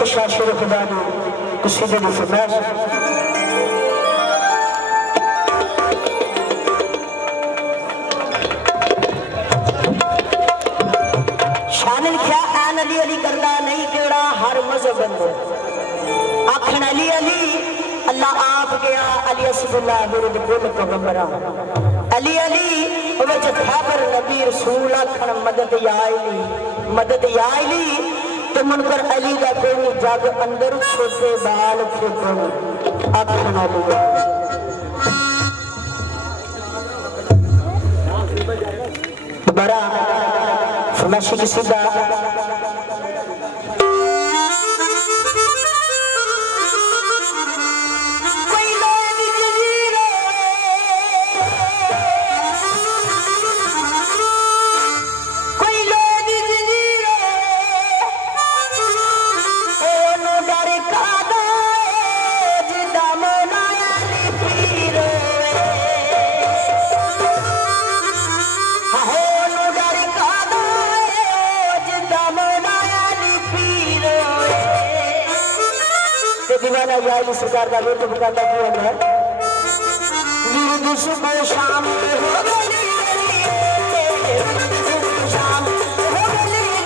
शाशिर खुदा ने कसीदे की फरमाइश शान लिखा ऐन अली अली करदा नहीं केड़ा हर मजहब बंदे आखन अली अली अल्लाह आप गया अली असदुल्लाह विरुद्ध कुल पैगंबरा अली अली वज खबर नबी रसूल आखन मदद या अली ते मुनकर अली दा कोई जग अंदर छोटे बाल खेतों आखन अली बड़ा फरमाइश किसी दा दीवाना याली सरकार का वेट बुकाता क्यों है वीर सुबह शाम हो गली शाम हो गली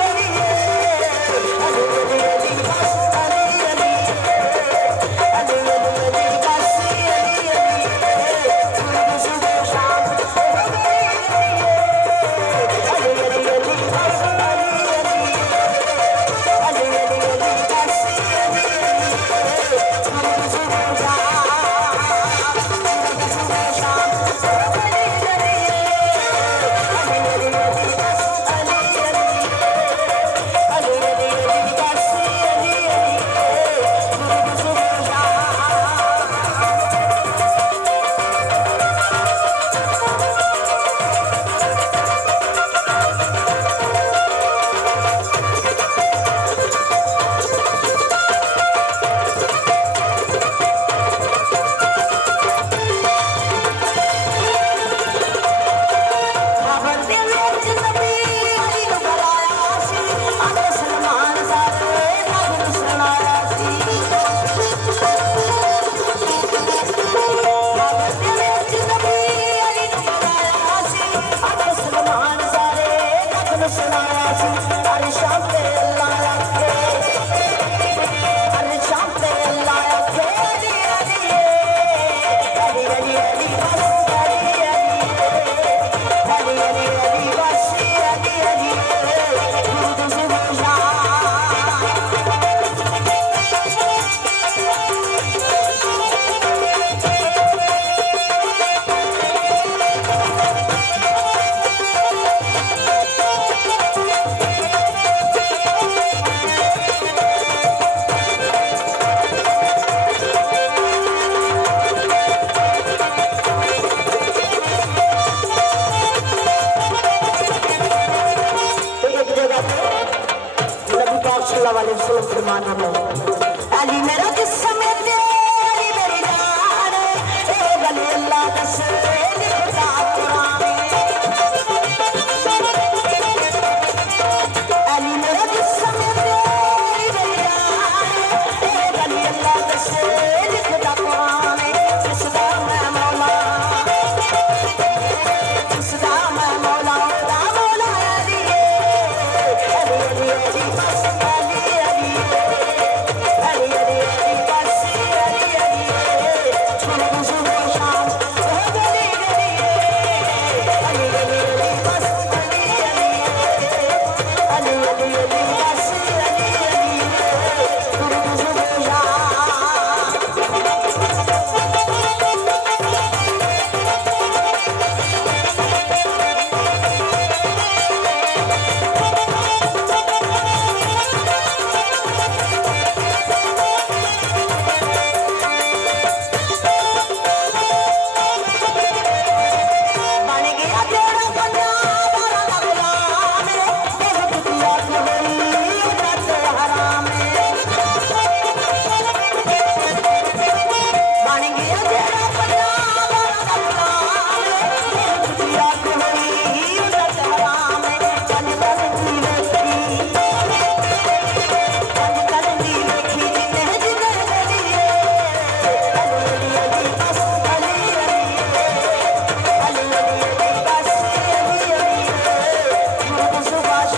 अली मेरा जिस्म तेरी मेरी जान ए गली अल्लाह दस लिखता कुरान अली मेरा जिस्म तेरी मेरी जान ए गली अल्लाह दस लिखता कुरान जिसदा मैं मौला अली अली अली बस अली अली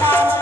दा